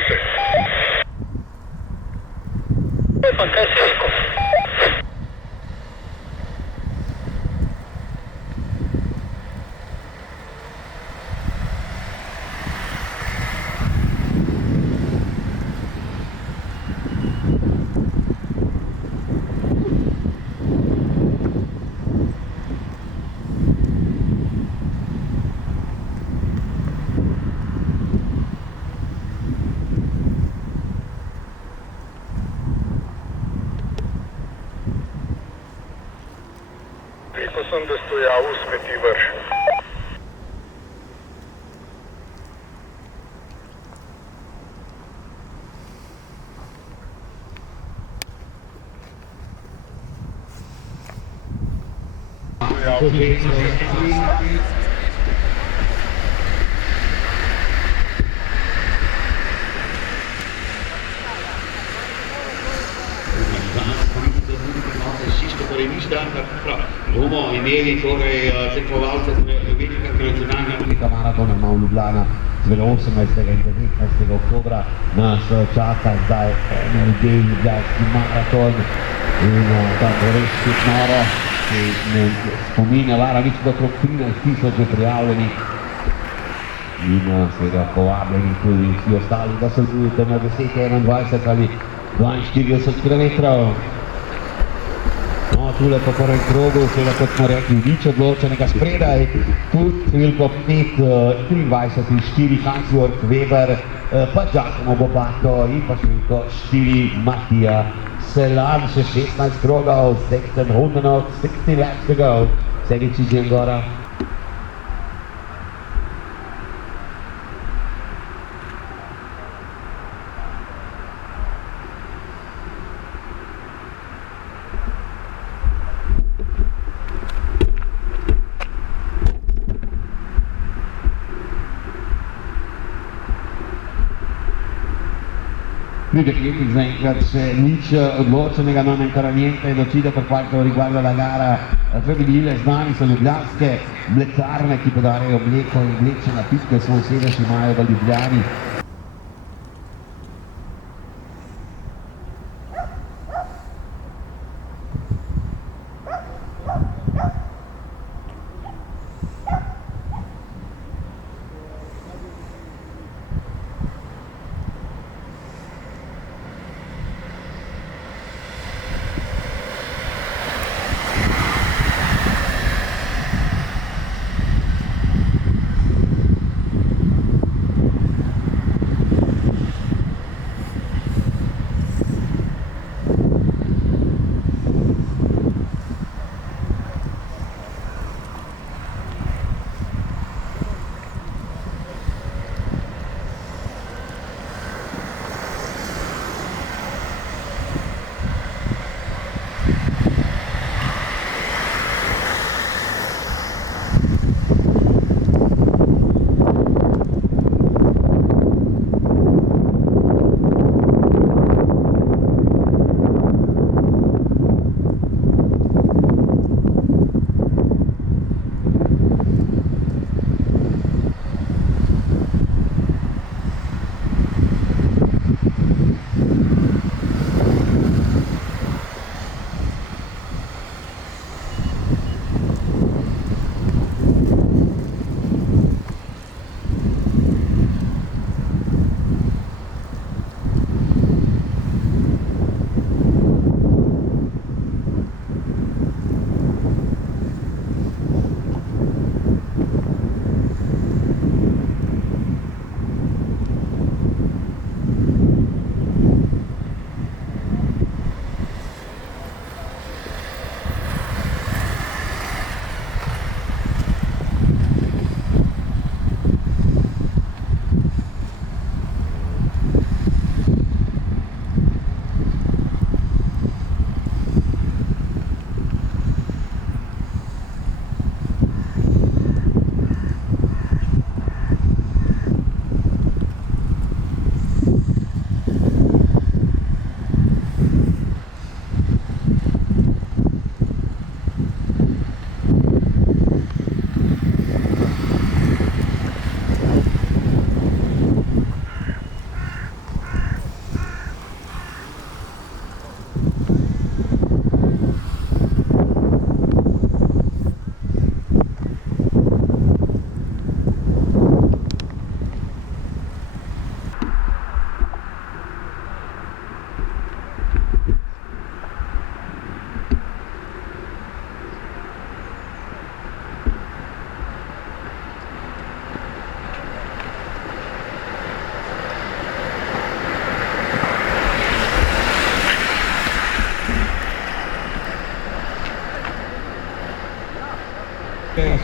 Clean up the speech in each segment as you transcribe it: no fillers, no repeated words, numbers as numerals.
Grazie. Fantastico. Rekel sem, da stoja v smeti vrš. Bomo imeli torej tekmovalce velikega tradicionalnega maratona v Ljubljana 18. in 19. oktobra. Nas čaka zdaj en del ljubljanski maraton in tam bo res spet noro, ki me spominja vara, mislim, da okrog 13.000 že prijavljenih in seveda povabljeni tudi vsi ostali, da sodelujete na 10, 21 ali 42 km. No, tule po prvem krogu, seveda kot smo rekli, nič odločenega spredaj, tudi številko 5, 23 4 Hans-Jörg Weber, pa Giacomo Bobato in pa številko 4 Matija Selan, še 16 krogov, 16 runden of 60 laps to go, sljedeći čizem gora. Pri dekletih zaenkrat še nič odločenega, non ancora niente deciso per quanto riguarda la gara femminile. Znani so ljubljanske mlekarne, ki podarjajo mleko in mlečne napitke, svoj sedež imajo v Ljubljani.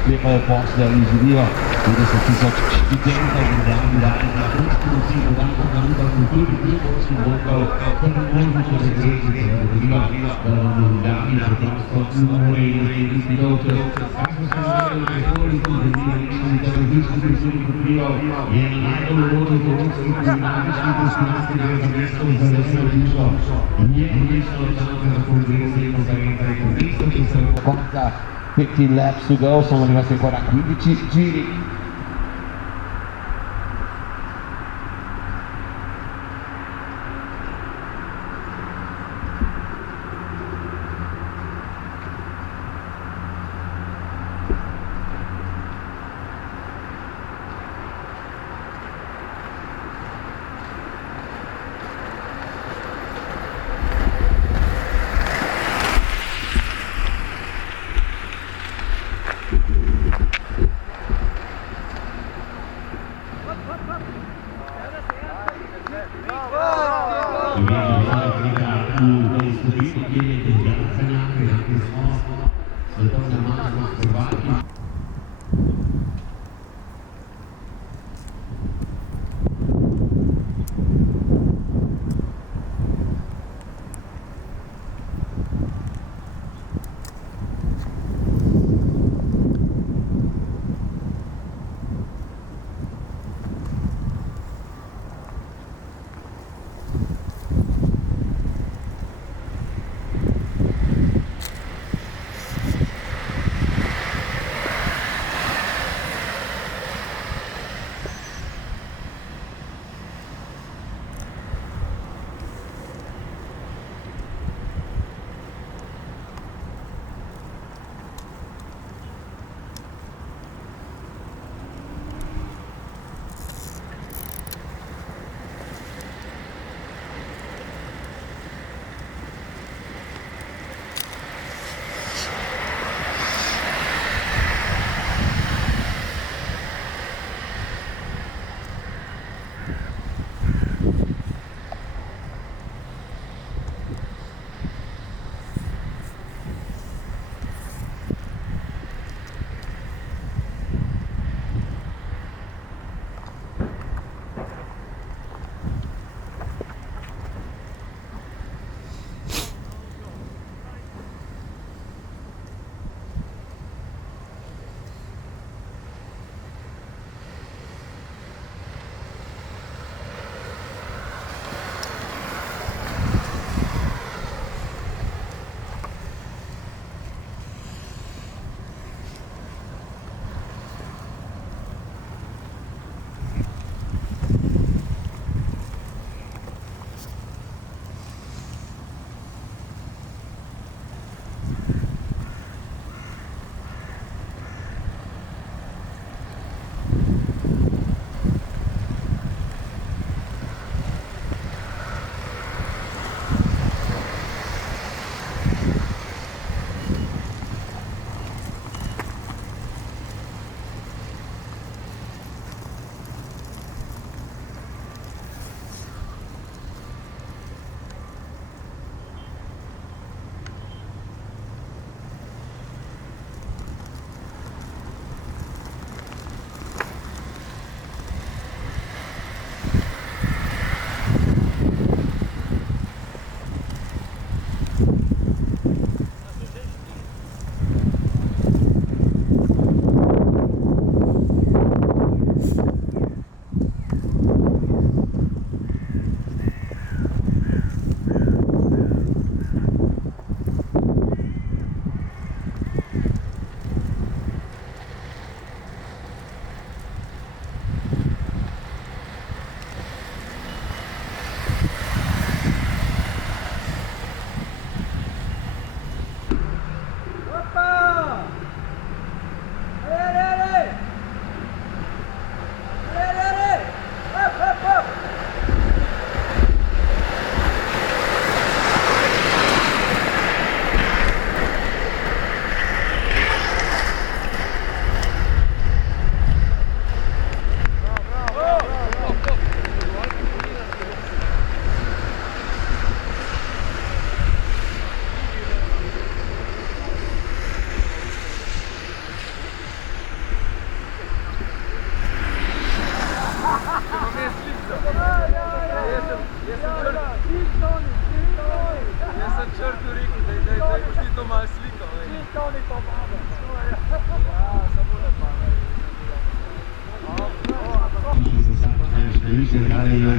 sklepajo posle ali živijo 50.000 študentov in državni dani na konstrukciji dodatno garuda kulturi primorskih vokov, kar ne možno razrežiti zagotovilo, da v Ljubljani preprosto ne more imeti dolcev. Kaj smo se morali na nekoliko zanimali, da različni kulturni vplival je najbolj urodno tovorskih kulinaričnih destinacij za mesto za veselo društvo in je odlično članka za kongrese in konference in kongrese, ki se konca 15 laps to go, sono rimasti ancora 15 giri.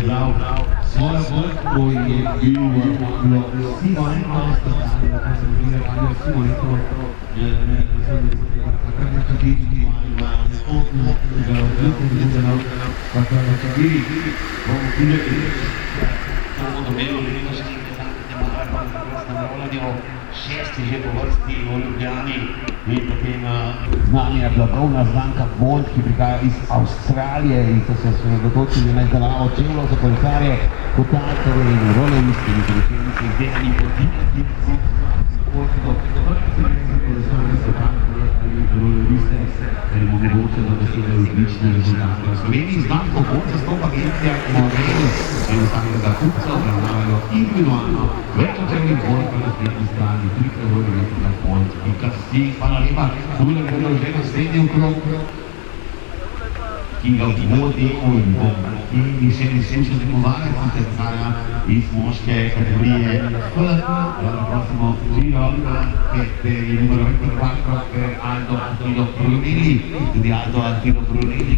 dal svojo vrtko in je bil v Pavlu vsi vojnosti, da se vidi, da je vsi vojstvo, takrat je tudi neotno, da je odlično, kako je tudi, bomo videli, kako bodo imeli letošnji šesti že po vrsti v Ljubljani in potem znanja blagovna znamka Bolt, ki prihaja iz Avstralije in so se osredotočili na izdelavo čevljev za kolesarje, kotalkarje in roleristi in predvsem se izdelani podjetniki, ker jim omogočeno, da se različne rezultate. V Sloveniji znamko Bolt zastopa agencija Morel, in samega kupca obravnavajo individualno, več o tem in bolj pa na spletni strani www.bolt.si. Hvala lepa, Julija, da je že naslednji okrog, ki ga vodi in še nesrečen tekmovalec, ki se prihaja iz moške kategorije F. Prosimo Giro, che il numero 24 per Aldo Attilo Brunelli, quindi Aldo Attilo Brunelli.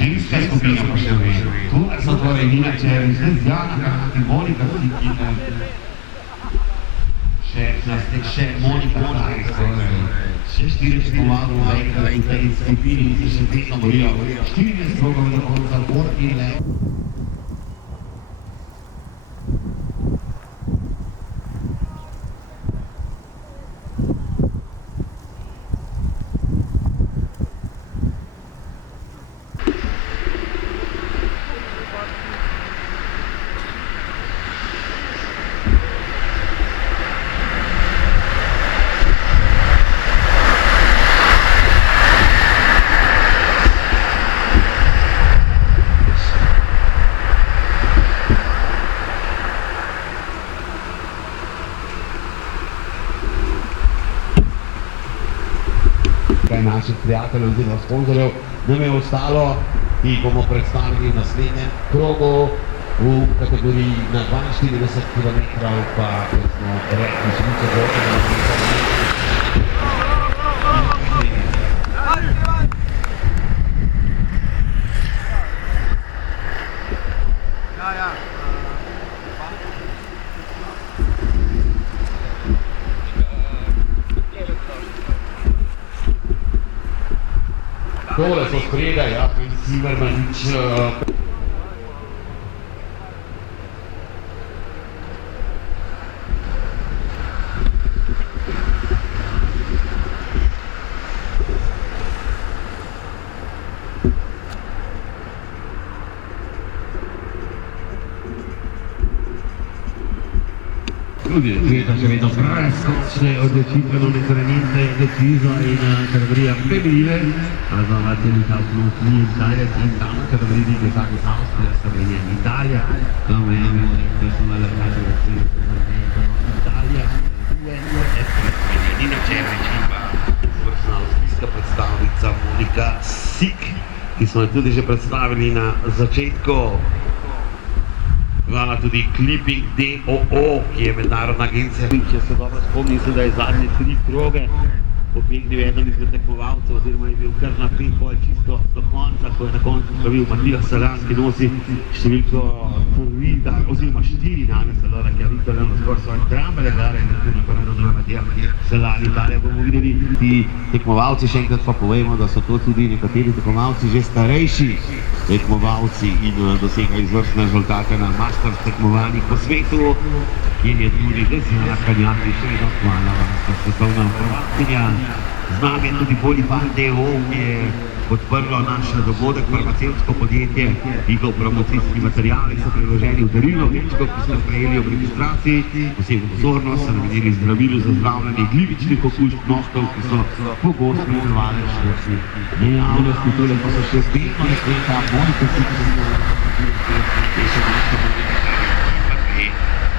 Ženska skupina pa še ve. Tu so torej Nina Čević, Jana in Monika Sikin. Še Monika Tajs, še 40 pomadov zaenkrat v tej skupini, ki se še tesno borijo. 14 krogov do konca, Bort in Le. Naših prijateljev oziroma sponzorjev, nam je ostalo, ki jih bomo predstavili v naslednjem krogu v kategoriji na 42 km, pa smo rekli, če niče bote, da tole so spredaj, ja, Cimermanič. Tudi Sveta še vedno preskočne odločitve, non necessariamente deciso in categoria femminile, also natürlich auch noch nie in Italia, in Kategorie, wie gesagt, aus Austria, Slowenien, in Italia, dann werden wir personale Klassifikation in Italia, Nina Čević in pa vrstna avstrijska predstavnica Monika Sik, ki smo jo tudi že predstavili na začetku. Hvala tudi Clipping DOO, ki je mednarodna agencija. Če se dobro spomnim, da je zadnje 3 kroge pobegnil eden izmed tekmovalcev, oziroma je bil kar napet boj čisto do konca, ko je na koncu slavil Matija Salan, ki nosi številko 3, oziroma 4 danes, ki je Viktor skor svoje trambe legare in tudi napravljeno do Matija Salan Italije. Bomo videli ti tekmovalci, še enkrat pa povemo, da so to tudi nekateri tekmovalci že starejši tekmovalci in dosegajo izvrstne rezultate na Masters tekmovanjih po svetu, kjer je tudi Desina Kanjati še vedno aktualna svetovna prvakinja. Z nami je tudi Polifan DO, ki je podprlo naš dogodek, farmacevtsko podjetje, njihov promocijski materiali so priloženi v darilo vrečko, ki smo prejeli ob registraciji. Posebno pozornost so namenili zdravilu za zdravljenje glivičnih okužb nohtov, ki so pogosto imenovane športni dejavnosti. Tole pa so še vedno nekreta Monika Sik,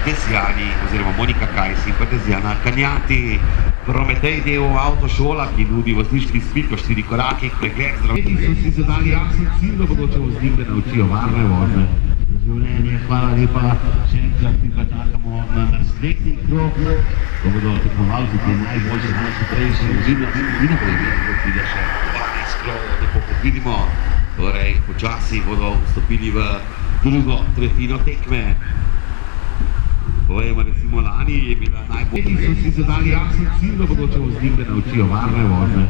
Tesjani oziroma Monika Kajs in pa Tesjana Kanjati. Prometej del avtošola, ki nudi vozniški izpit po 4 korakih, pregled zdravja. So si zadali jasen cilj, da bodoče voznike naučijo varne vožnje. Življenje, hvala lepa, še enkrat mi pa čakamo na naslednji krog, ko bodo tekmovalci te najboljše, najhitrejše vozile in naprej, ko pride še 12 krogov, tako kot vidimo. Torej, počasi bodo vstopili v drugo tretjino tekme. Povejmo, recimo lani je bila najbolj... So si zadali jasen cilj, da bodoče voznike naučijo varne vožnje.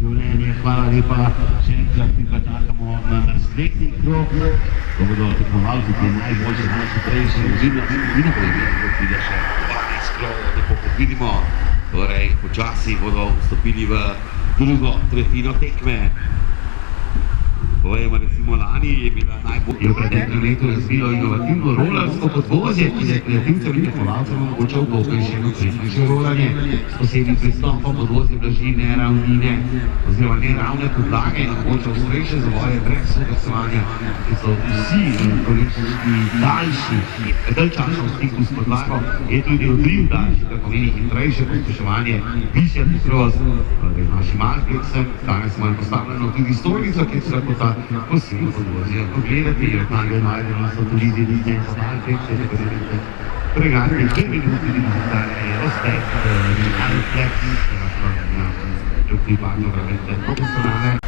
Življenje, hvala lepa, še enkrat mi pa čakamo na naslednji krog, ko bodo tekmovalci te najboljše, najhitrejše vozile in naprej, ko pride še 12 krogov, tako kot vidimo. Torej, počasi bodo vstopili v drugo tretjino tekme. Povejmo, recimo lani je bila najbolj... Je v preteklem letu razvilo inovativno rolersko podvozje, ki je kreativcem in tekmovalcem omogočal dolgejše in uspešniejše rolanje. S posebnim pristopom podvozje blaži neravnine oziroma neravne podlage in omogoča ostrejše zavoje brez sodelovanja, ki so vsi kolesniki daljši. Dalj časa v stiku s podlago je tudi odriv daljši, kar pomeni hitrejše pospeševanje, višja hitrost. Našim malkicem danes smo postavljeno tudi stojnico, ki se lahko ta posebno podvozje pogledati, jer tam najdemo so tudi zjedine malkice, tako da vidite pregati 2 minuti digitale Rostec, Alflex, pripadno veramente professionale.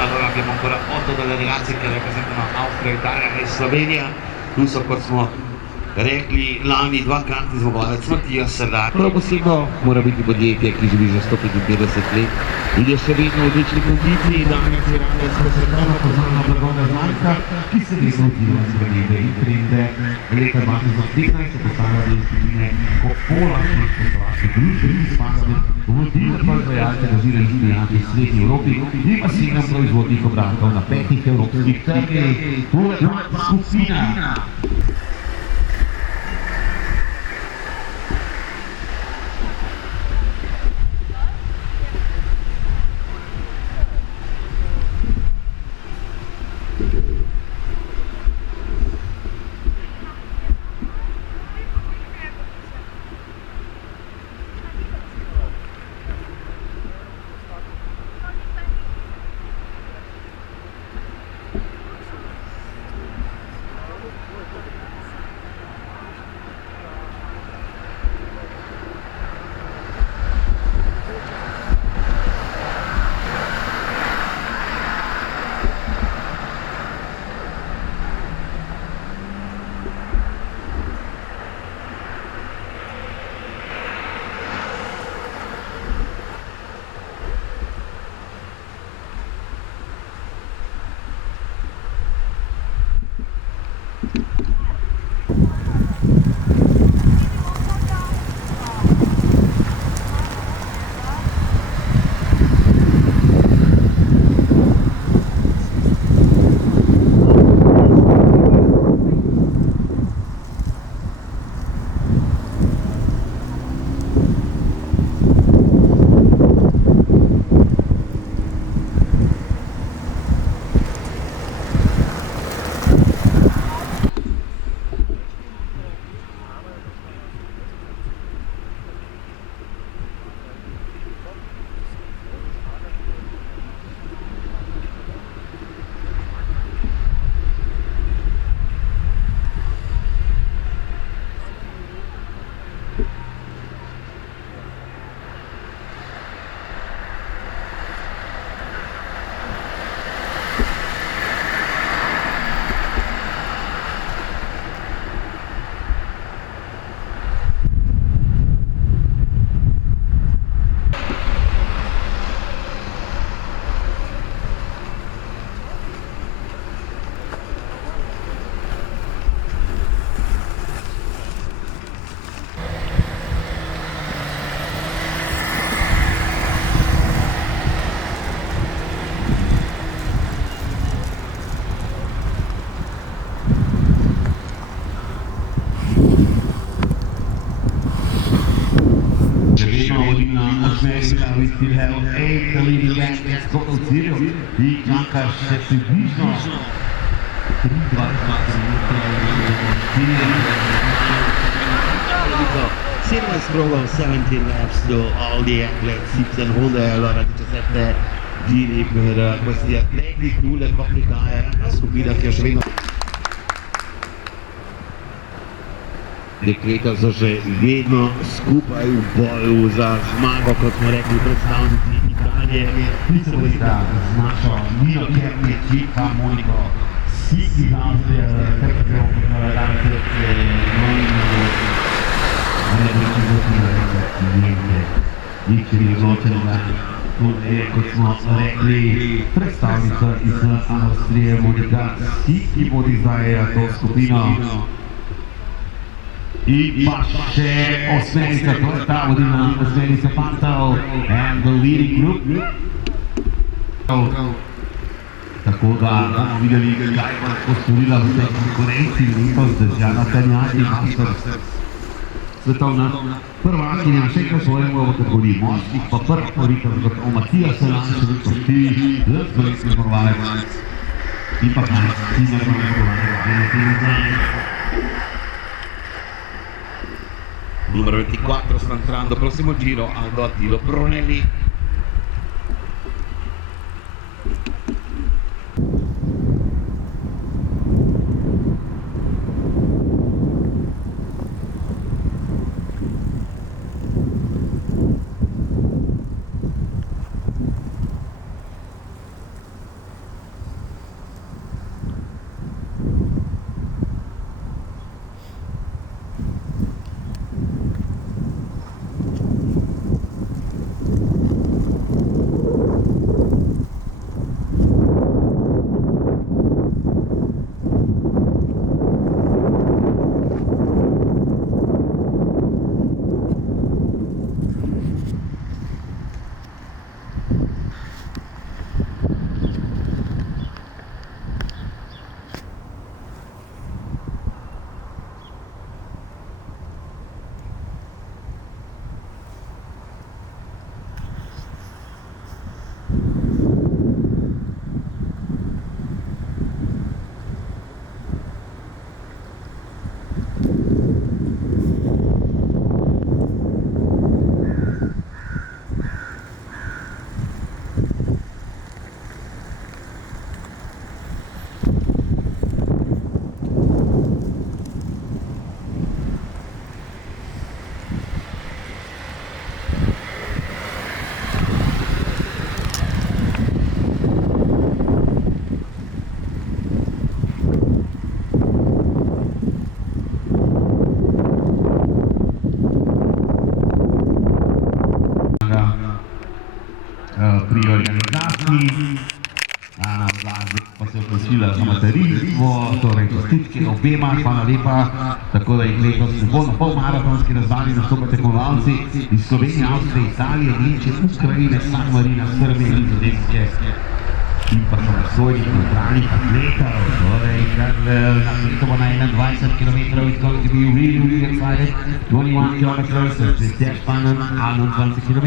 Allora abbiamo ancora 8 delle ragazze che rappresentano Austria, Italia e Slovenija. Tu so, kot smo rekli, lani dvakratni zmagovalec Matijas Serdar. Prav posebno mora biti podjetje, ki želi že 150 let in je še vedno v odlični kondiciji. Danes je ravno svetovno poznana blagovna znamka, ki se resno odziva na spremembe in trende. Leta 2015 so postavili skupine Coca-Cola, ki so poslovali družbeni spasmi, vodilne proizvajalce vozil in znamke v Srednji Evropi in pa 7 proizvodnih obratov na 5 evropskih trgih. To je ta skupina. we still have 8 leading laps in total zero. I čaka še približno 17 krogov, 17 laps to all the athletes, 17 allora 17 giri per questi atleti, più le Coprica è una scoprita che še vedno. Dekleta so še vedno skupaj v boju za zmago, kot smo rekli predstavniki Italije. Questa z našo Nino Kernic in Moniko si iz Avstrije, kar je danes nič ni odločenega. Tudi, kot smo rekli, predstavnica iz Avstrije Monika Si, ki vodi zdaj to skupino. In pa še osmerica, to je ta vodilna osmerica Pantal and the leading group. Tako da bomo videli, kaj bo lahko storila v tej konkurenci letos Dežjana Tanjani Masters. Svetovna prvakinja še kaj svojega v kategoriji moških, pa prva favorita zagotovo Matija Selančević, z slovenski zmagovalec. In pa kaj, Timer zmagovalec. Numero 24 sta entrando, prossimo giro Aldo Attilo Brunelli. Pri organizaciji, Vladik pa se je oglasila za materinstvo, torej čestitke obema, hvala lepa, tako da jih letos bo na polmaratonski razdaljini nastopajo tekmovalci iz Slovenije, Avstrije, Italije, Nemčije, Ukrajine, San Marina, Srbije in Nizozemske. In pa so nasojnih neutralnih atletov, torej kar na svetu bo na 21 km, it's going to be really, really excited, 21 km, sehr spannend, 21 km.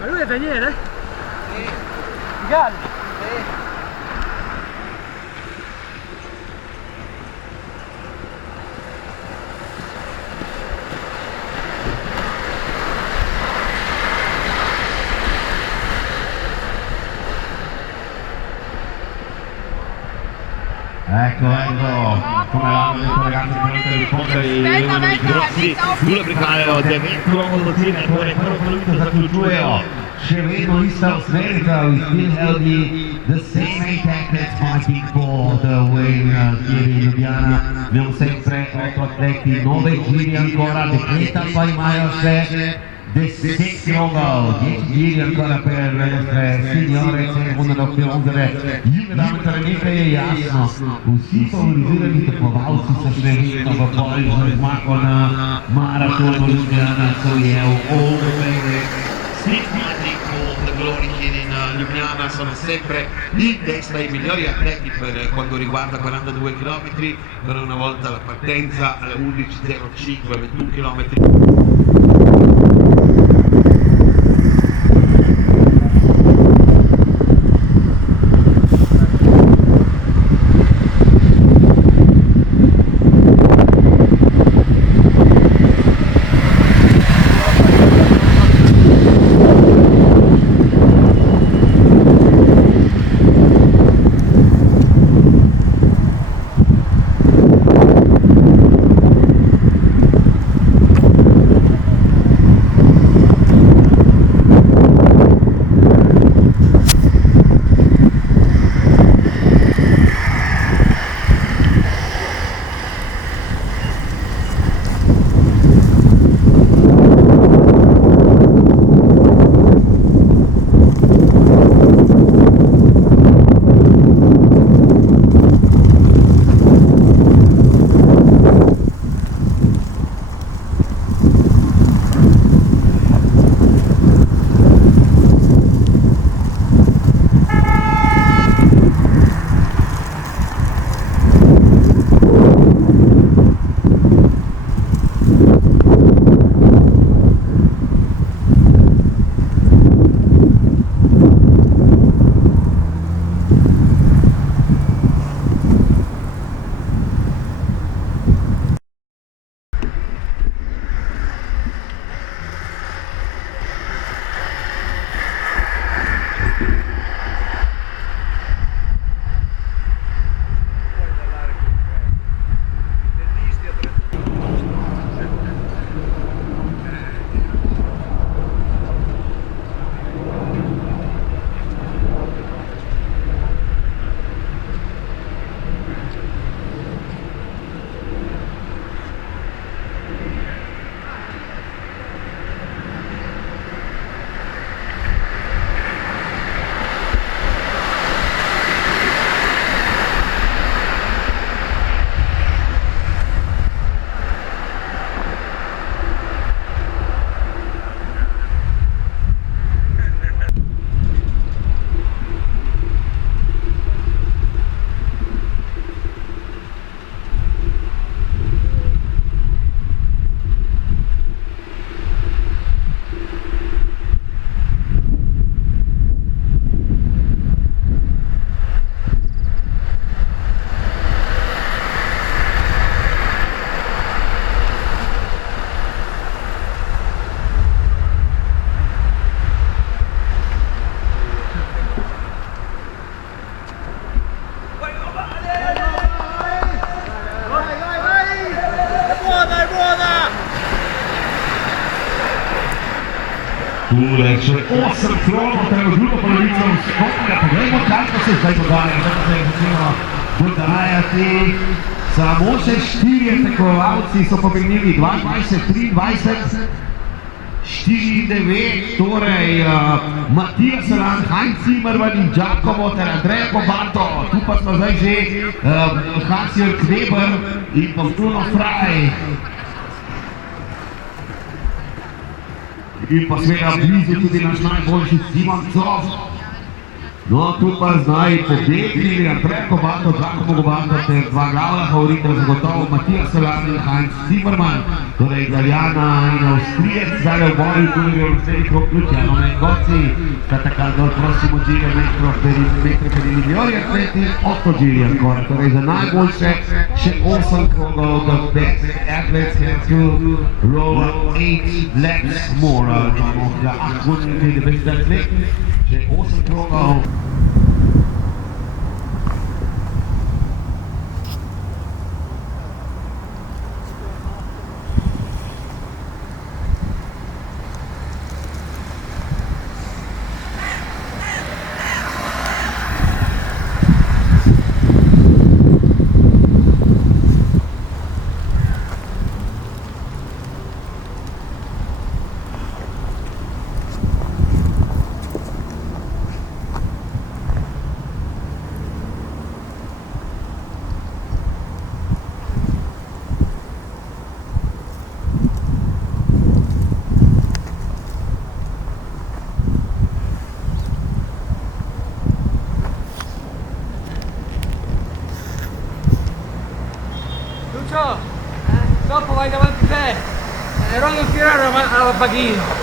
Ma lui è Daniele? Sì. Galli? Sì. Ecco, come l'hanno detto ragazzi, per rispondere Aspetta, grossi, aspetta, Jule prikajajo 9 km, torej prvo polovico zaključujejo še vedno ista usmeritev, we still have the same eight athletes fighting for the win here in Ljubljana. Imamo sempre 8 atleti nove giri ancora, dekleta pa imajo še 10 krogov, 10 giri ancora per le nostre signore, seconde do fionzere. Torej nekaj je jasno, vsi favorizirani tekmovalci so še vedno v boju za zmago na maratonu Ljubljana, so je all the favorites. Fighting for the glory here in Ljubljana sono sempre in testa i migliori atleti per quanto riguarda 42 km, per una volta la partenza alle 11.05, 21 km. Tule še 8 krogov, torej v drugo polovico vzhoda. Poglejmo, kaj pa se zdaj dogaja. Zdaj se recimo dogajati. Samo še 4 tekmovalci so pobegnili, 22, 23, 4-9, torej Matijas Ran, Heinz Zimmermann in Giacomo ter Andrea Bobato. Tu pa smo zdaj že Hans-Jörg Weber in pa Bruno Frey. In pa seveda blizu tudi naš najboljši Simon Zoff. No, tu pa zdaj pobegnili Andrea Bobato, Giacomo Bobato ter dva glavna favorita, zagotovo Matijas Ran in Heinz Zimmermann, torej Italijana in Avstrijec, zdaj v boju tudi v vseh vključeno Negozzi, sta takrat prossimo giro metro per i migliori atleti, 8 giri ancora, torej za najboljše še 8 krogov, the best athletes have to roll 8 laps more, imamo za 8 rundi, the best athletes, še 8 krogov. Però non tirare alla baghina.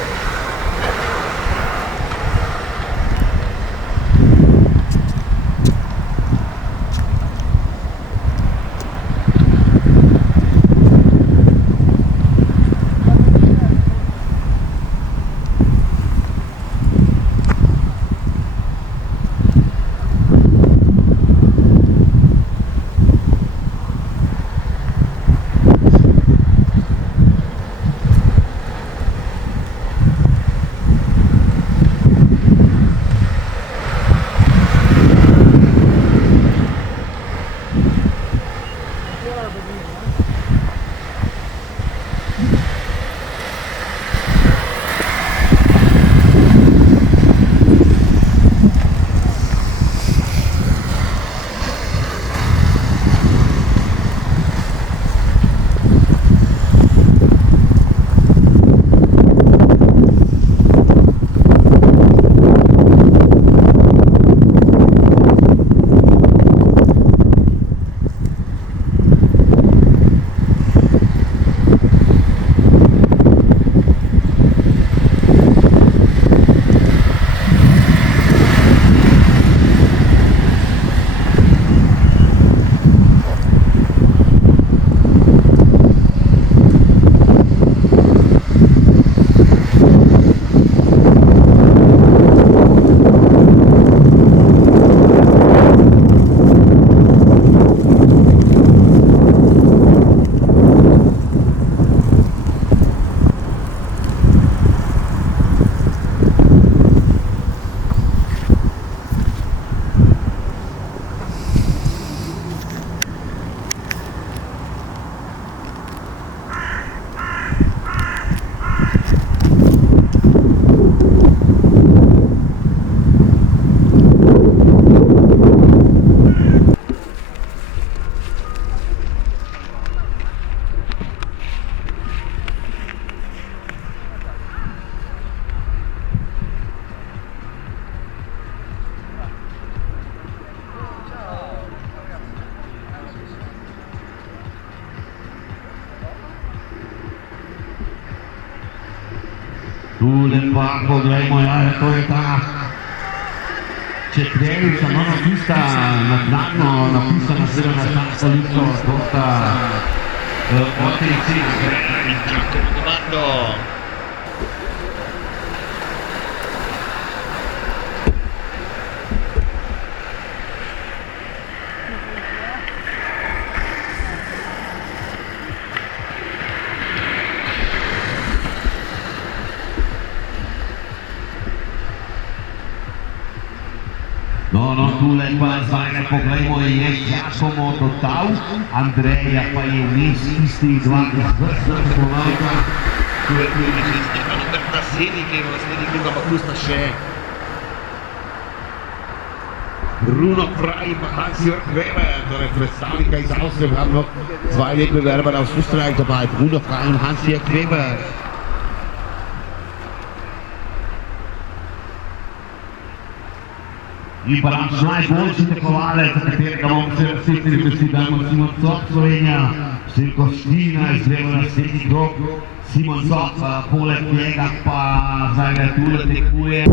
Tu lepa, poglejmo, ja, to je ta četverica, no, tista naknadno napisana seveda na stolico, to sta otrici, in tako komando. No, tule pa zdaj ne poglejmo, je Giacomo dodal, Andreja pa je vmes tistih dva izvrstna tekmovalka. Tu je tudi naslednji, ki je v naslednji krug, ampak tu sta še Bruno Frey pa Hans-Jörg Weber, torej predstavnika iz Avstrije. Wir haben noch zwei Wettbewerber aus Österreich dabei, Bruno Frey und Hans-Jörg Weber. In pa naš najboljši tekmovalec, za katerega bomo se vsestili, damo Simon Cop, Slovenija, številko 14, gremo na naslednji krog. Simon Cop, poleg njega pa zdaj ga tule tekmuje.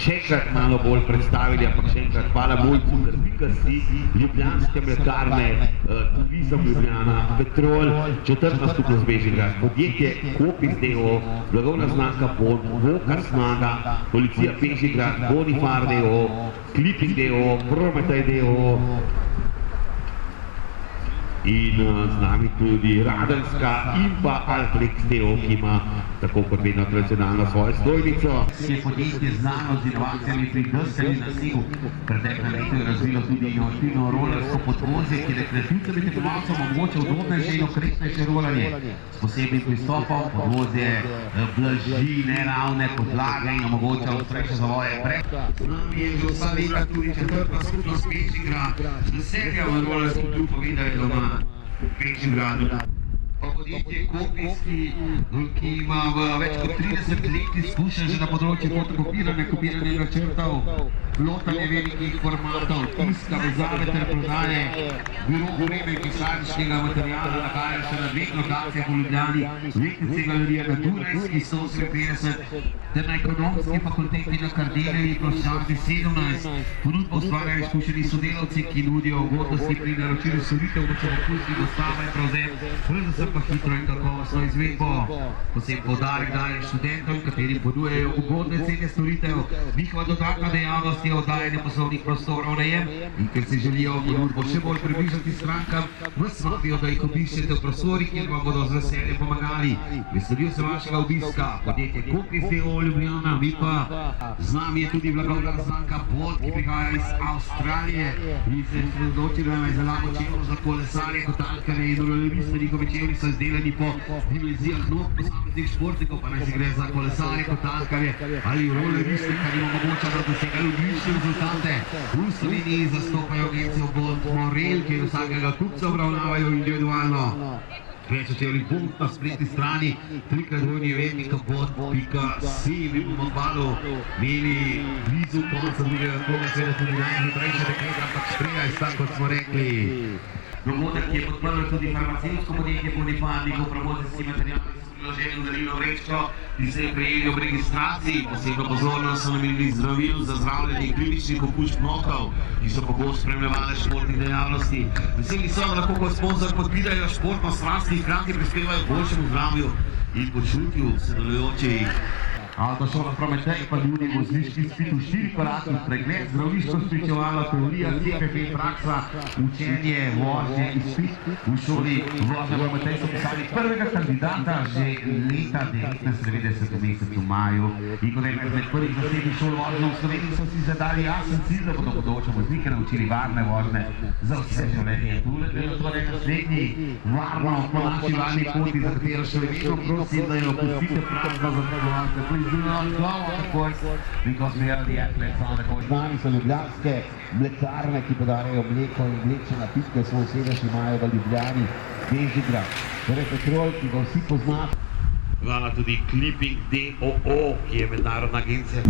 še enkrat malo bolj predstavili, ampak še enkrat hvala Mojcu Krpikasti, Ljubljanske mlekarne, Turizem Ljubljana, Petrol, četrta skupnost Bežigrad, podjetje Kopis d.o.o., blagovna znamka Bond, Vokar Snaga, Policija Bežigrad, Bonifar d.o.o., Clipping d.o.o., Prometaj d.o.o. in z nami tudi Radenska in pa Alflex d.o.o., ki ima tako kot vedno tradicionalno svojo stojnico. Je podjetje znano z inovacijami pri deskanju na snegu. Pretekle leto je razvilo tudi inovativno rolersko podvozje, ki rekreativcem in tekmovalcem omogoča udobnejše in okretnejše rolanje. S posebnim pristopom podvozje blaži neravne podlage in omogoča ostrejše zavoje prek. Z nami je že vsa leta tudi četrta skupnost Bežigrad. Z veseljem v rolerski klub povedajo doma v Bežigradu. Podjetje Kopis, ki ima več kot 30 let izkušenj že na področju fotokopiranja, kopiranja načrtov, lotanja velikih formatov, tiska, vezave ter prodaje, biro opreme in pisarniškega materiala nagajajo se na 2 lokacijah v Ljubljani, letnice galerije na Dunajski 150 ter na ekonomski fakulteti na Kardeljevi ploščadi 17. Ponudbo ustvarjajo izkušeni sodelavci, ki nudijo ugodnosti pri naročilu storitev, kot so okusni, dostava in prevzem, predvsem pa hitro in kakovostno izvedbo. Posebej poudarek daje študentom, katerim ponujajo ugodne cene storitev. Njihova dodatna dejavnost je oddajanje poslovnih prostorov v najem in ker se želijo ponudbo še bolj približati strankam, vas vabijo, da jih obiščete v prostorih, kjer vam bodo z veseljem pomagali. Veselijo se vašega obiska. Podjetje Kopis d.o.o. Ljubljana, mi pa z nami je tudi blagovna znamka Bolt, ki prihaja iz Avstralije in se odločila na izdelavo čevljev za kolesarje, kotalkarje in roleriste. Njihovi čevlji so izdelani po dimenzijah nog posameznih športnikov, pa naj se gre za kolesarje, kotalkarje ali roleriste, kar jim omogoča, da dosegajo odlične rezultate. V Sloveniji zastopajo agencijo Bolt Morel, ki vsakega kupca obravnavajo individualno. Več o čevljih Bolt na spletni strani www.bolt.si. Mi bomo kmalu imeli blizu konca drugega kroga, seveda tudi najhitrejše dekleta, ampak sprejaj sta, kot smo rekli. Dogodek je podprlo tudi farmacevtsko podjetje Bonifar, njihov promocijski materiali so priloženi v darilo vrečko in se je prejeli ob registraciji. Posebno pozornost so namenili zdravil za zdravljenje kliničnih okužb nokov, ki so pogosto spremljevale športnih dejavnosti. Veseli so, da lahko kot sponzor podpirajo športno strast in hkrati prispevajo k boljšemu zdravju in počutju sodelujočih. Avtošola Prometej pa nudi vozniški izpit v 4 korakih, pregled, zdravniško spričevalo, teorija, CPP, praksa, učenje, vožnje, izpit. V šoli vožnje Prometej so pisali prvega kandidata že leta 1990 v mesecu maju. In kot ena izmed prvih zasebnih šol vožnje v Sloveniji so si zadali jasen cilj, da bodo bodoče voznike naučili varne vožnje za vse življenje. Tule je torej naslednji varno po naši varni poti, za katero še vedno prosim, da jo pustite prazno za pregovalce. Z nami so ljubljanske mlekarne, ki podarjajo mleko in mlečne napitke, svoj sedež imajo v Ljubljani, Bežigrad. Torej Petrol, ki ga vsi poznate. Hvala tudi Clipping d.o.o., ki je mednarodna agencija.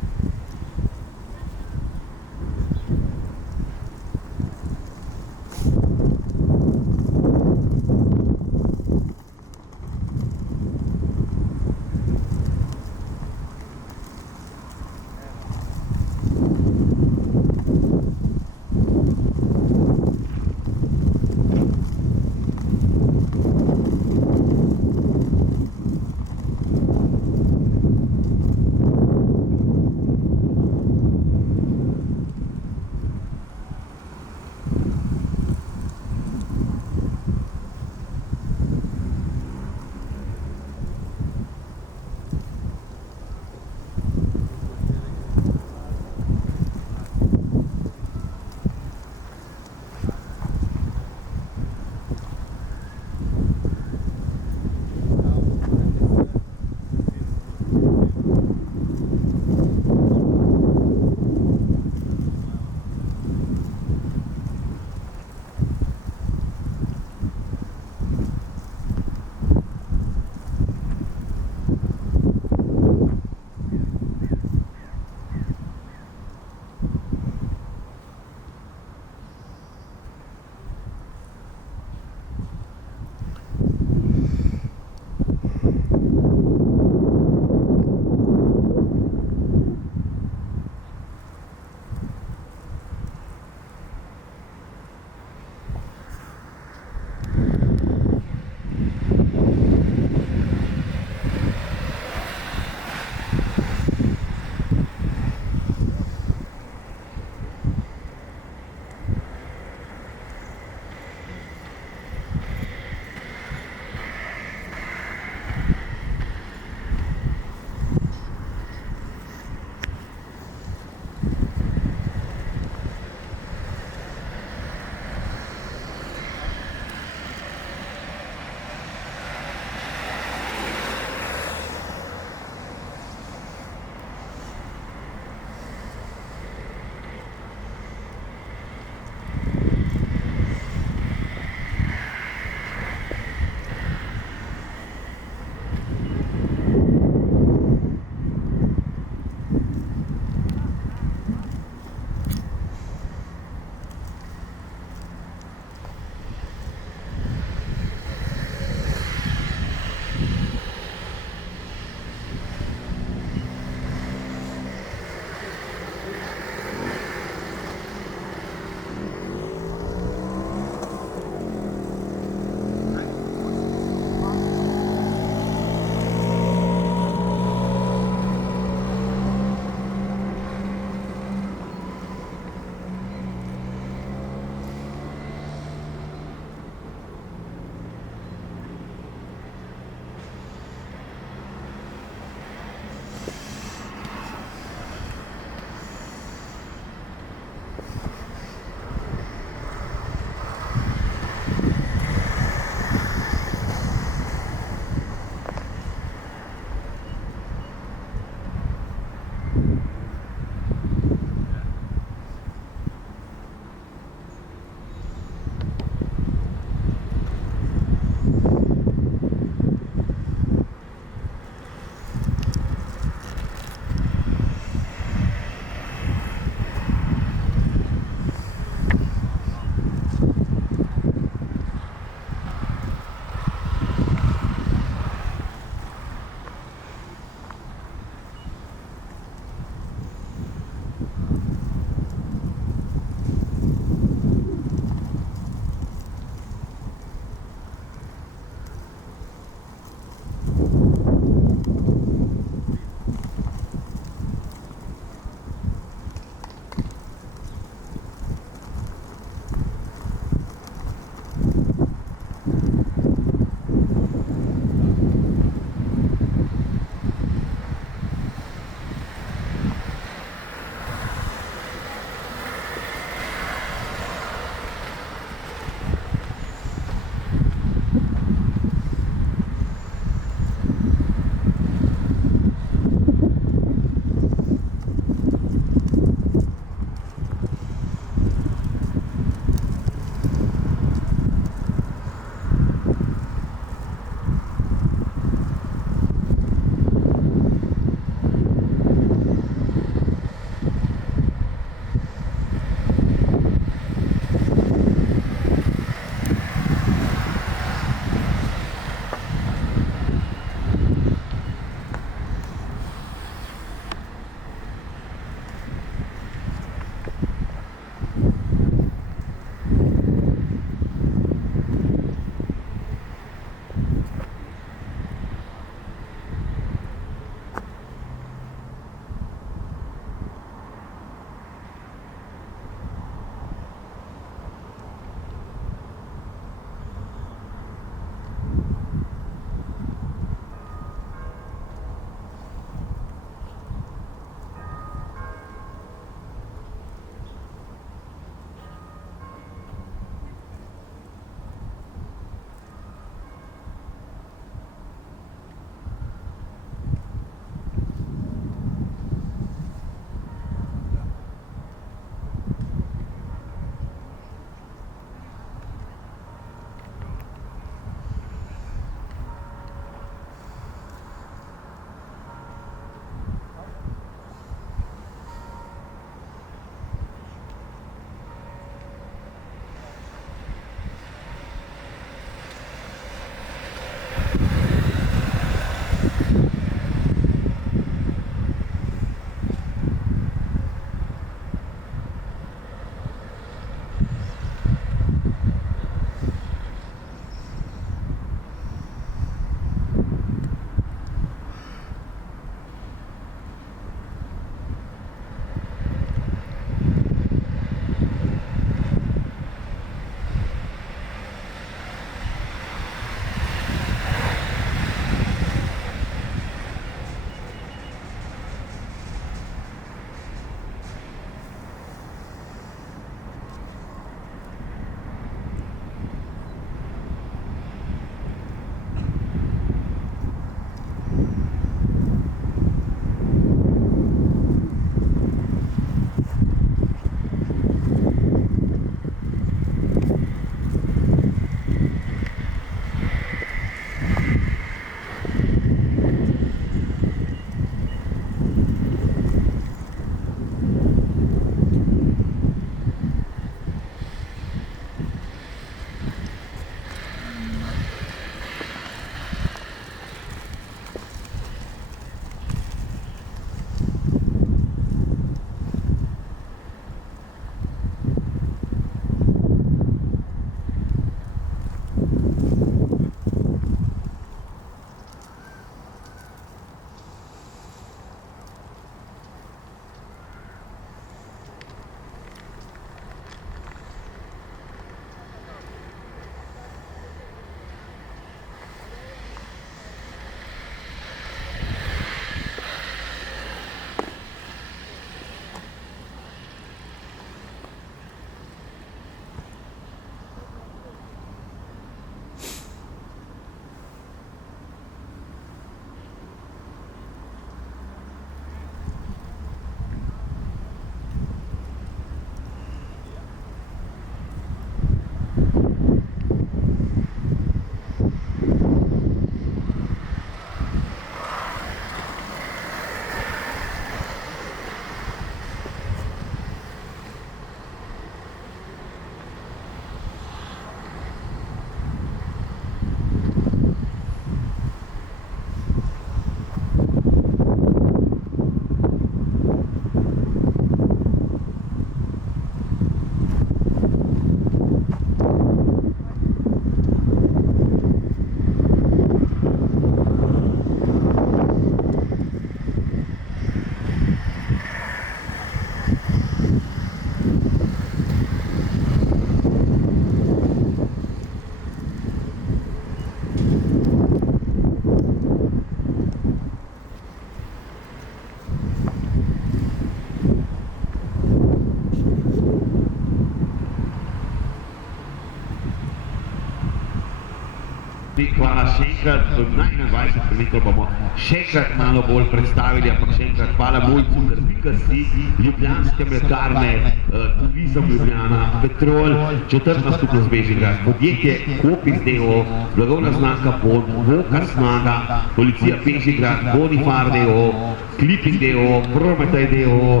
Hvala še enkrat, na 21 metrov bomo še enkrat malo bolj predstavili, ampak še enkrat hvala Mojcu Grbikasti, Ljubljanske mlekarne, Turizem Ljubljana, Petrol, četrta skupnost Bežigrad, podjetje Kopis d.o.o., blagovna znamka Bon, Voka Snaga, policija Bežigrad, Bonifar d.o.o., Clipping d.o.o., Prometaj d.o.o.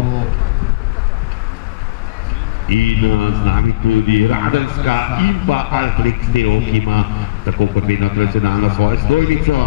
In z nami tudi Radenska in pa Alflex d.o.o., ki ima tako kot vedno tradicionalno svojo stojnico.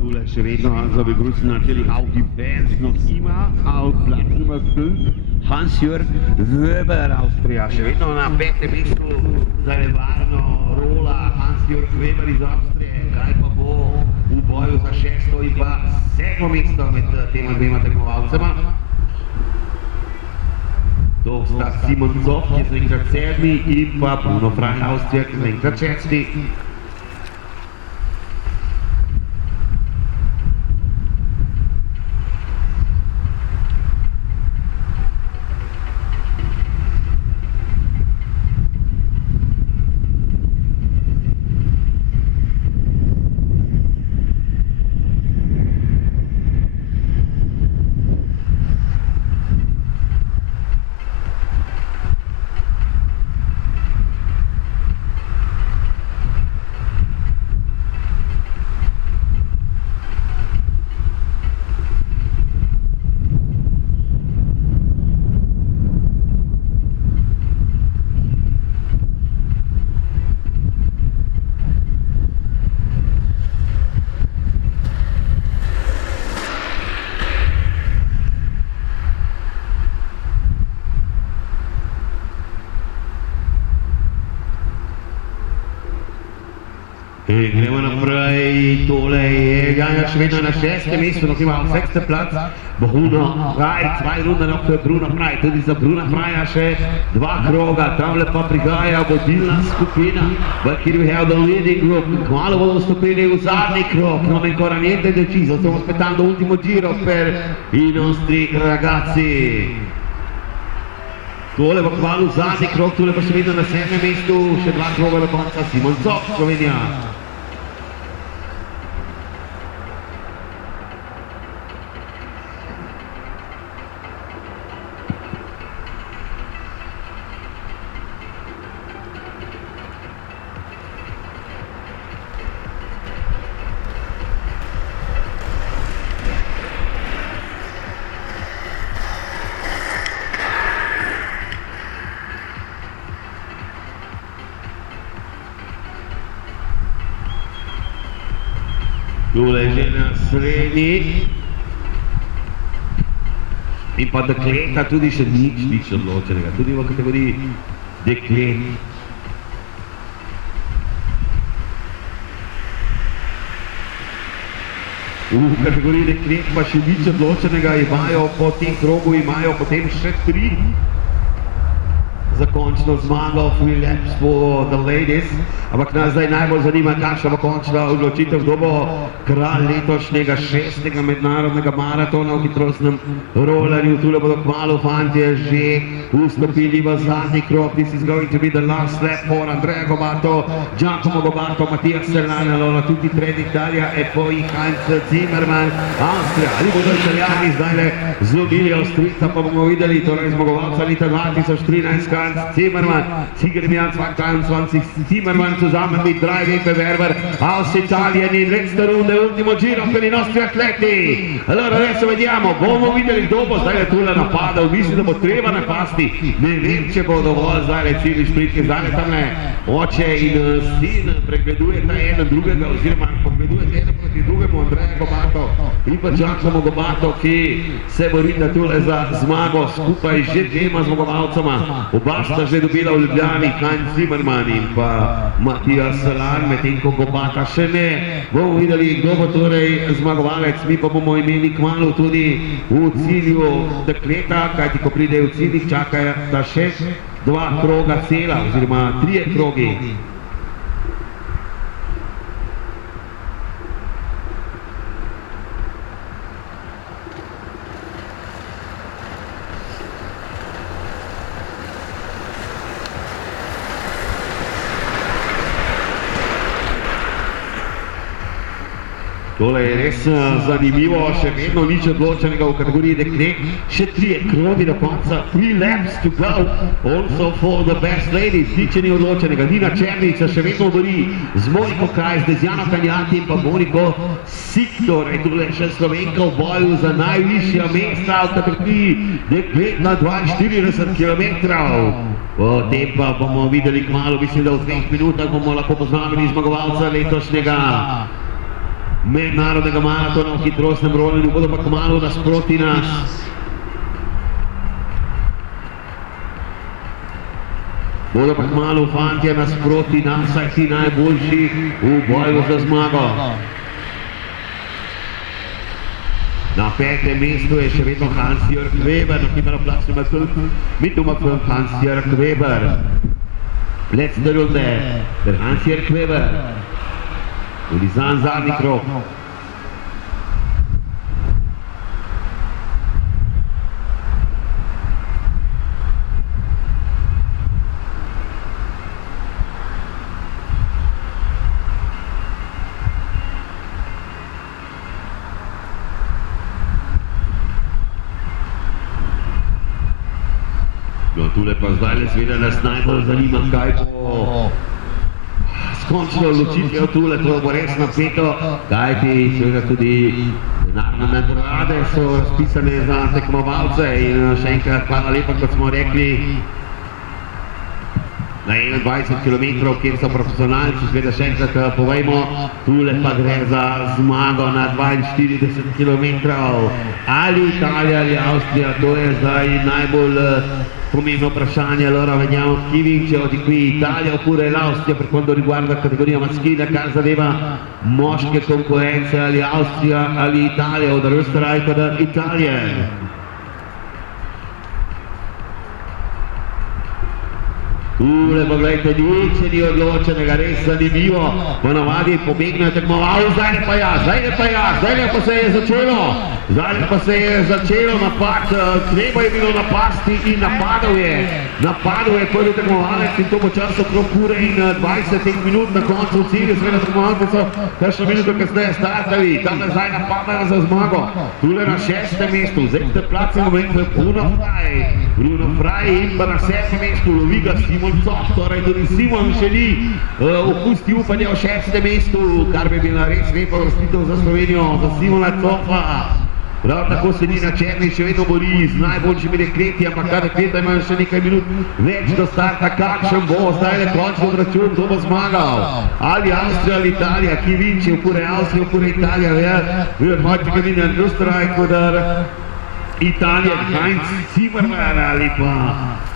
Tule še vedno so begrüßen natürlich auch die Fans noch immer auf Platz Nummer 5. Hans-Jörg Weber, Austria, še vedno na 5. mestu za nevarno rola. Hans-Jörg Weber iz Avstrije, kaj pa bo v boju za 6. in pa 7. mesto med tema dvema tekmovalcema. To sta Simon Zoff, ki je zaenkrat 7. in pa Bruno Frey, Avstrija, ki je zaenkrat 6. Gremo naprej, tole je Janja še vedno na 6. mestu, noch immer auf 6. Platz. Bruno Frey, 2 Runden noch für Bruno Frey, tudi za Bruno Freya še 2 kroga, tamle pa prihaja vodilna skupina, kjer je Herr Leading Group, kmalo bodo stopili v zadnji krog, non ancora niente deciso, stiamo aspettando l'ultimo giro per i nostri ragazzi. Tole pa kmalo zadnji krog, tole pa še vedno na 7. mestu, še 2 kroga do konca, Simon Zoff, Slovenija. Tule že na srednji. In pa dekleta tudi še nič odločenega, tudi v kategoriji deklet. V kategoriji deklet pa še nič odločenega, imajo po tem krogu, imajo potem še 3 za končno zmago Free Laps for the ladies. Ampak nas zdaj najbolj zanima, kakšna bo končna odločitev, kdo bo kralj letošnjega 6. mednarodnega maratona v hitrostnem rolerju. Tule bodo kmalu fantje že vstopili v zadnji krog. This is going to be the last lap for Andrea Gobato, Giacomo Gobato, Mattias Serrano, tutti tre d'Italia e poi Heinz Zimmermann, Austria. Ali bodo Italijani zdaj zlomili Avstrijca, pa bomo videli, torej zmagovalca leta 2013, Heinz Zimmermann, Sieger im Jahr 2023, Zimmermann zusammen mit 3 Wettbewerber aus Italien in letzter Runde, ultimo giro per i nostri atleti. Allora adesso vediamo, bomo videli kdo bo zdaj tule napadal, mislim, da bo treba napasti, ne vem, če bo dovolj zdaj cilj špritke, zdaj tamle oče in sin pregledujeta eden drugega, oziroma pogledujete eden proti drugemu, Andrea Gobato in pa Giacomo Gobato, ki se borita tule za zmago skupaj že dvema zmagovalcema. Oba sta že dobila v Ljubljani, Heinz Zimmermann in pa Mattias Serrano, medtem ko Gobata še ne. Bomo videli, kdo bo torej zmagovalec, mi pa bomo imeli kmalu tudi v cilju dekleta, kajti ko pridejo v ciljih, čakajo da še 2 kroga cela, oziroma 3 krogi. Tole je res zanimivo, še vedno nič odločenega v kategoriji deklet, še 3 krogi do konca, 3 laps to go, also for the best ladies, nič ni odločenega, Nina Černica še vedno bori z Moniko Kaj, z Dezjano Kanjati in pa Moniko Siktor, je tule še Slovenka v boju za najvišja mesta v kategoriji deklet na 42 km. Potem pa bomo videli kmalu, mislim, da v 2 minutah bomo lahko poznali zmagovalca letošnjega mednarodnega maratona v hitrostnem rolerju, bodo pa kmalu nasproti nas. Bodo pa kmalu fantje nasproti nas, saj ti najboljši v boju za zmago. Na 5. mestu je še vedno Hans-Jörg Weber, noch immer auf Platz Nummer 5, mit Nummer 5 Hans-Jörg Weber. Letzte Runde, der Hans-Jörg Weber. Und die sahen zadnji krog. No, tule pa zdaj seveda nas najbolj zanima, kaj bo končno odločitvijo tule, to bo res napeto, kajti seveda tudi denarne nagrade so razpisane za tekmovalce in še enkrat hvala lepa, kot smo rekli, na 21 km, kjer so profesionalci, seveda še enkrat povejmo, tule pa gre za zmago na 42 km. Ali Italija ali Avstrija, to je zdaj najbolj pomembno vprašanje. Allora vediamo chi vince di qui, Italia oppure l'Austria per quanto riguarda la categoria maschile, kar zadeva moške konkurence, ali Avstrija ali Italija, od Österreich od Italije. Tule pa gledajte, nič ni odločenega, res zanimivo, ponavadi pobegnejo tekmovalci, zdaj pa se je začelo napad, treba je bilo napasti in napadal je prvi tekmovalec in to bo čas okrog ure in 20 minut na koncu cilju, seveda tekmovalci so kakšno minuto kasneje startali, tam zdaj napadajo za zmago, tule na 6. mestu, zdaj ste plac na moment Bruno Frey in pa na 7. mestu lovi ga Simon Zoff, torej tudi Simon še ni opustil upanje v 6. mestu, kar bi bila res lepa vrstitev za Slovenijo, za Simona Zoffa. Prav tako se Nina Černič še vedno bori z najboljšimi dekleti, ampak ta dekleta imajo še nekaj minut več do starta, kakšen bo zdaj le končni obračun, kdo bo zmagal. Ali Avstrija ali Italija, ki vinče, oppure Avstrija, oppure Italija, heute gewinnen Österreich oder Italija, Heinz Zimmermann ali pa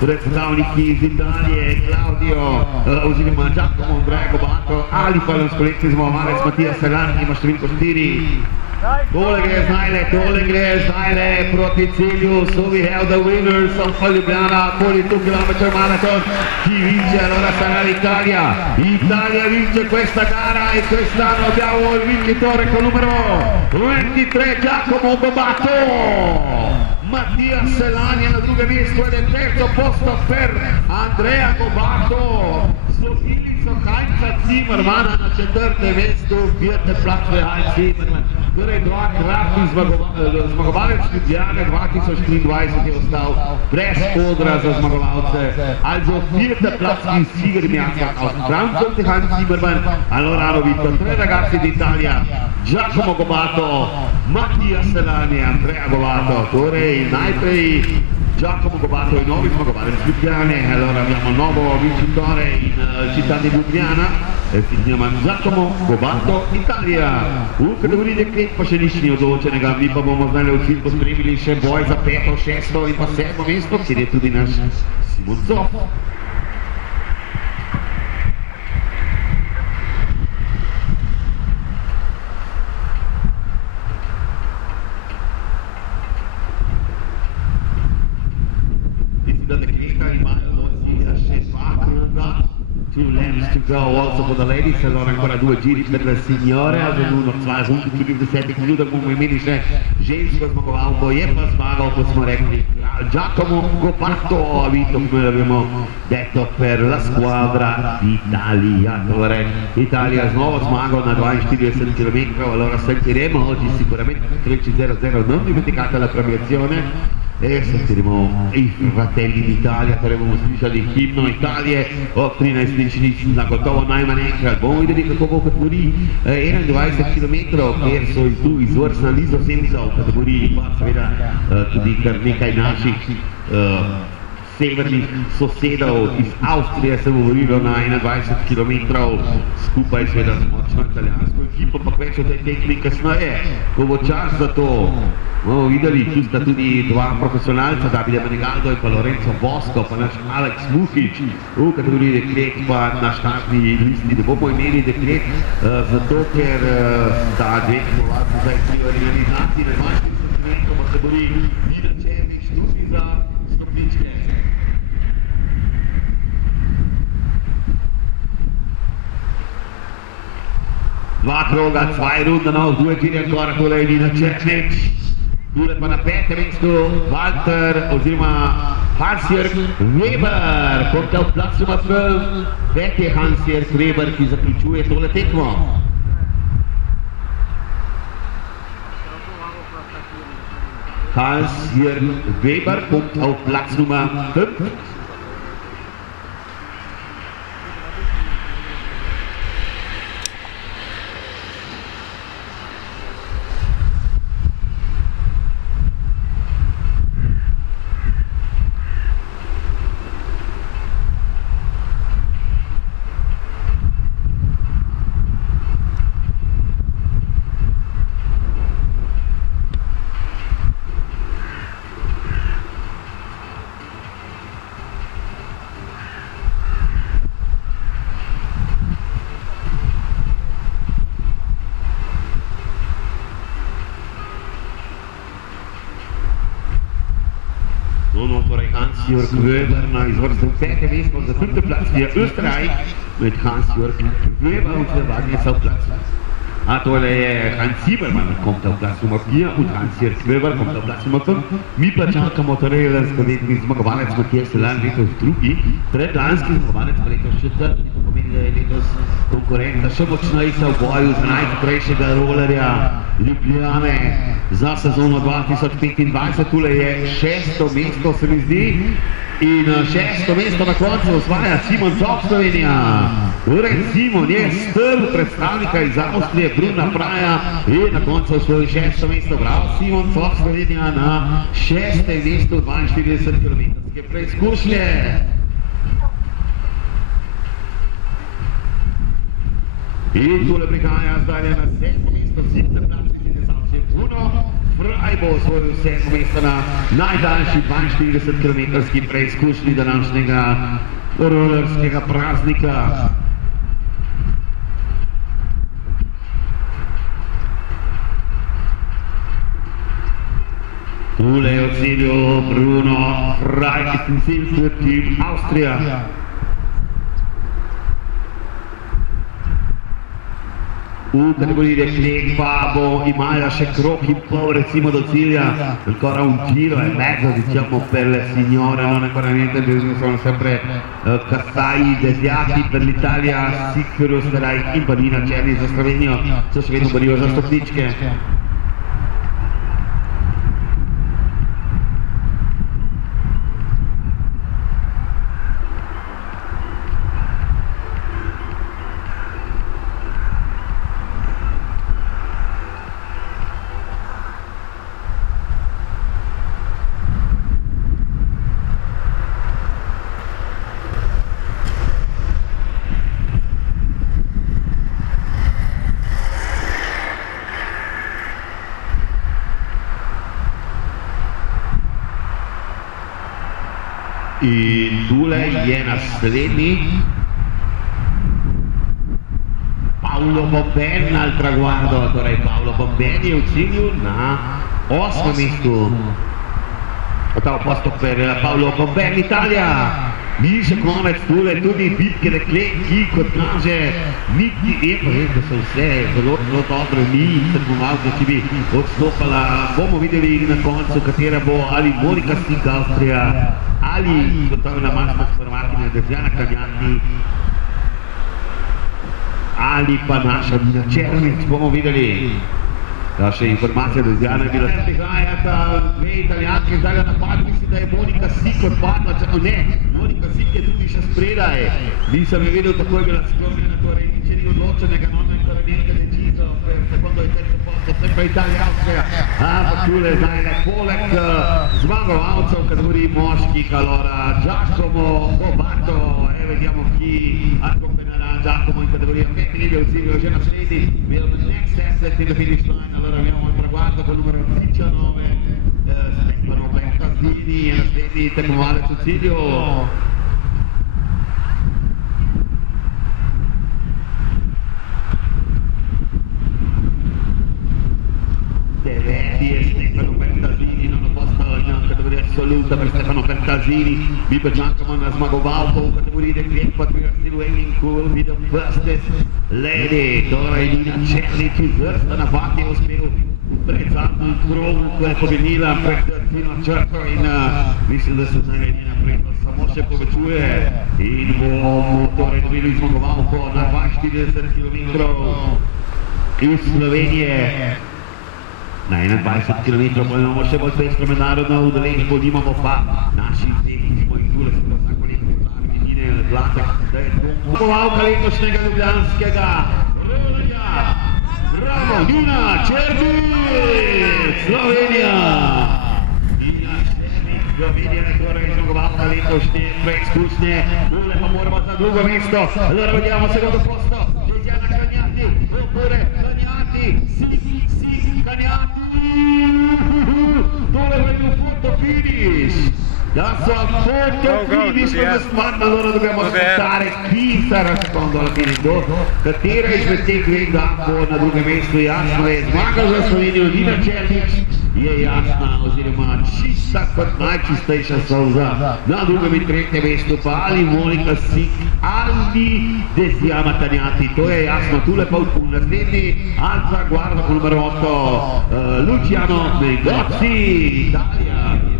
predstavniki iz Italije, Claudio, oziroma Giacomo Andrea Gobato ali pa lanskoletni zmagovalec Mattias Serrano, ki ima številko 4. Tole gre zdajle proti cilju. So we have the winners of Ljubljana 42 km marathon chi vince allora sarà l'Italia. Italia vince questa gara e quest'anno abbiamo il vincitore con numero 23 Giacomo Gobato. Mattia Selani al drugo mesto e nel terzo posto per Andrea Gobato. Sofilico Heinz Zimmerman na četrtem mestu, peti plac je Heinz Zimmerman. Torej dvakratni zmagovalec Ljubljane 2023 je ostal brez odra za zmagovalce. Also vierter Platz ist Siegermeister aus Frankfurt, Heinz Zimmerman. Allora hanno vinto tre ragazzi d'Italia, Giacomo Gobato, Mattia Selani e Andrea Gobato. Torej najprej Giacomo Gobato è il nuovo zmagovalec Ljubljane. Allora abbiamo un nuovo vincitore in città di Ljubljana. Si chiama Giacomo Gobato Italia. V kategoriji deklet pa še nič ni odločenega, mi pa bomo zdaj v cilj pospremili še boj za 5., 6. in pa 7. mesto, kjer je tudi naš Simon Zoff. Mislim, da dekleta imajo loci še 2 kroga. 2 laps to go also for the ladies, allora ancora 2 giri per le signore, avvenuto 2 rundi, tudi v 10 minutah bomo imeli še žensko zmagovalko, je pa zmagal, kot smo rekli, Giacomo Gobato, ha vinto come abbiamo detto per la squadra d'Italia. Torej, Italia ha nuovo zmago na 42 km, allora sentiremo oggi sicuramente 13.00, non dimenticate la premiazione. E sentiremo i fratelli d'Italia, bomo slišali himno Italije ob 13.00 na gotovo najmanj enkrat. Bomo videli, kako bo v kategoriji 21 km, kjer so tu izvrstna Nizozemca, v kategoriji pa seveda tudi kar nekaj naših severnih sosedov iz Avstrije se bo vrilo na 21 km, skupaj seveda z močno italijansko ekipo, pa več o tej tekmi kasneje, ko bo čas za to. Bomo videli, tu sta tudi 2 profesionalca, Davide Menegaldo in pa Lorenzo Bosco, pa naš Alex Muhič, v kategoriji deklet pa na štartni listi ne bomo imeli deklet, zato ker sta 2 tekmovalci za realizaciji na 20 km, pa se bori Nina Černič tudi za stopničke. Dva kroga, 2 runde noch, 2 giri ancora, tole je Nina Černič. Tule pa na 5. mestu Walter oziroma Hans-Jörg Weber, kommt auf Platz Nummer 5, 5. Hans-Jörg Weber, ki zaključuje tole tekmo. Hans-Jörg Weber kommt auf Platz Nummer 5. Hans-Jörg Weber na izvrstnem 5. mestu, za 5. Platz je Österreich mit Hans-Jörg Weber und wir warten jetzt auf Platz. Tole je Heinz Zimmerman, kommt auf Platz Nummer 4 und Hans-Jörg Weber kommt auf Platz Nummer 5. Mi pa čakamo torej razkovetni zmagovalec Matija Selani letos drugi, predlanski zmagovalec pa letos četrti, to pomeni, da je letos konkurenta še močnejša v boju za najhitrejšega rolerja Ljubljane za sezono 2025. Tule je 6. mesto, se mi zdi, in 6. mesto na koncu osvaja Simon Zoff Slovenija. Torej Simon je strl predstavnika iz Avstrije Bruna Praja in na koncu osvojil 6. mesto. Bravo Simon Zoff Slovenija na 6. mestu 42 km preizkušnje. In tule prihaja zdaj na 7. mesto, 7. plac, ki je zavšel Bruno Fraj bo osvojil 7. mesto na najdaljši 42 km preizkušnji današnjega rolerskega praznika. Tule Ausilio, Bruno Frey ist im Ziel für Team Austria. V kategoriji reklek pa bo imajo še krog in pol recimo do cilja, ancora un giro e mezzo diciamo per le signore, non ancora niente, sono sempre Cassai deviati per l'Italia, sicuro sarai in panina Černi za Slovenijo, co še vedno borijo za stopničke. In tule je naslednji Paolo Bomben al traguardo, torej Paolo Bomben je v cilju na 8. mestu. Ottavo posto per Paolo Bomben, Italia. Mi še konec tule tudi bitke reklek, ki kot kaže niti pa vem, da so vse zelo dobre, ni tekmovalke, ki bi odstopala. Bomo videli na koncu, katera bo ali Monika Sik Avstrija ali svetovna mačna prvakinja Dežjana Kanjati ali pa naša Nina Černič, bomo videli. Da še informacija Dežjana je bila prihajata, dve Italijanke zdaj na napad, mislim, da je Monika Sik odpadla, ne, Monika Sik je tudi še spredaj, nisem je videl, tako je bila sklopljena, torej niče ni odločenega, no ancora niente deciso, per secondo e terzo posto, sempre Italia Austria, ampak tule zdaj ne, poleg zmagovalcev v kategoriji moških, allora Giacomo Bobato, vediamo chi accompagnerà Giacomo in categoria femminile, il Silvio già nascenti, will the next asset in the finish line, allora abbiamo il traguardo con il numero 19, Stefano Bertazzini e nascenti tecnovale sul Silvio. Assoluta per Stefano Bertazzini, Bibe Giacomo zmagoval po kategoriji deklet, pa pri Silveni Kul, videl fastest lady, torej Nina Černič iz vrsta napad je uspel pred zadnjim krogom, ko je pobedila pred ciljno črto in mislim, da se zdaj njena prednost samo še povečuje in bomo torej dobili zmagovalko na 42 km iz Slovenije. Na 21 km pa imamo še bolj pestro mednarodno udeležbo, nimamo pa naših tehničnih in tule se da vsako leto pozabiti Nine Glatek, da je to zmagovalka letošnjega ljubljanskega rolanja. Bravo, Nina Černič, Slovenija! Nina Černič, Slovenija je torej zmagovalka letošnje preizkušnje, tule pa moramo za drugo mesto, allora vediamo secondo posto, Dežjana Kanjati, oppure Kanjati, Sik Kanjati! Dove vedo un foto finish? Da so foto finish per spanna, allora dobbiamo aspettare chi sarà secondo alla fine, katera izmed teh dveh bo na drugem mestu, jasno je, zmaga za Slovenijo Nina Černič je jasna, oziroma čista kot najčistejša solza, na drugem in tretjem mestu pa ali Monika Sik ali Dežjana Kanjati, to je jasno, tule pa v naslednji al traguardo con numero 8 Luciano Negozzi, Italia.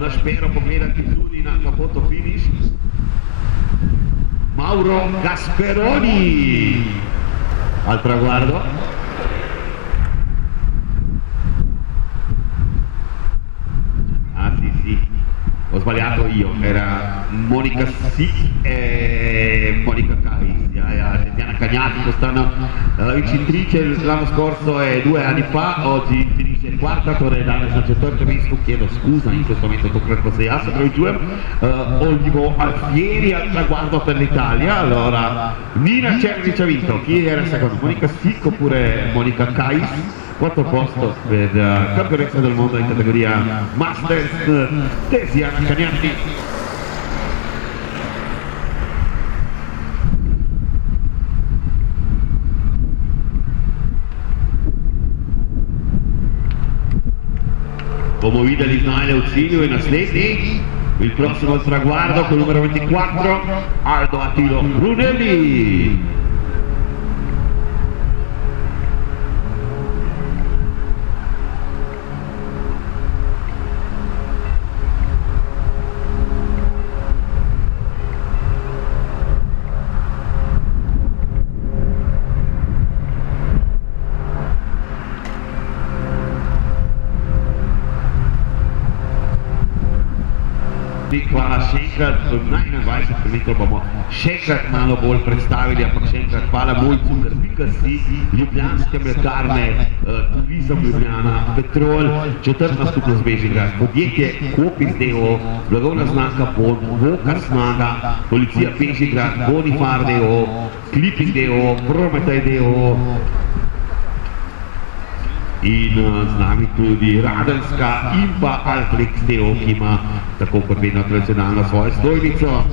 Na špero pogledati tudi na kapoto finish. Mauro Gasperoni al traguardo. Ah sì, ho sbagliato io, era Monika Sik e Monika Dežjana Kanjati, quest'anno vincitrice l'anno scorso e 2 anni fa, oggi finisce quarta, torej danes na četrtem mestu, chiedo scusa in questo momento tokrat pa se jaz opravičujem, Olivo Alfieri al traguardo per l'Italia, allora Nina Cervic ha vinto, chi era secondo? Monica Stick oppure Monica Kais, quarto posto per campionessa del mondo in categoria Masters, Tesiana Cagnati. Bomo videli znanje v cilju in naslednji, il prossimo traguardo con numero 24, Aldo Attilo Brunelli. Hvala še enkrat, 21 km bomo še enkrat malo bolj predstavili, ampak še enkrat hvala Mojcu Karbikasti, Ljubljanske mlekarne, Turizem Ljubljana, Petrol, četrtna skupnost Bežigrad, podjetje Kopis d.o.o., blagovna znamka Bond, Vokar Snaga, Policija Bežigrad, Bonifar d.o.o., Clipping d.o.o., Prometej d.o.o. in z nami tudi Radenska in pa Alflex d.o.o., ki ima tako kot vedno tradicionalno svojo stojnico.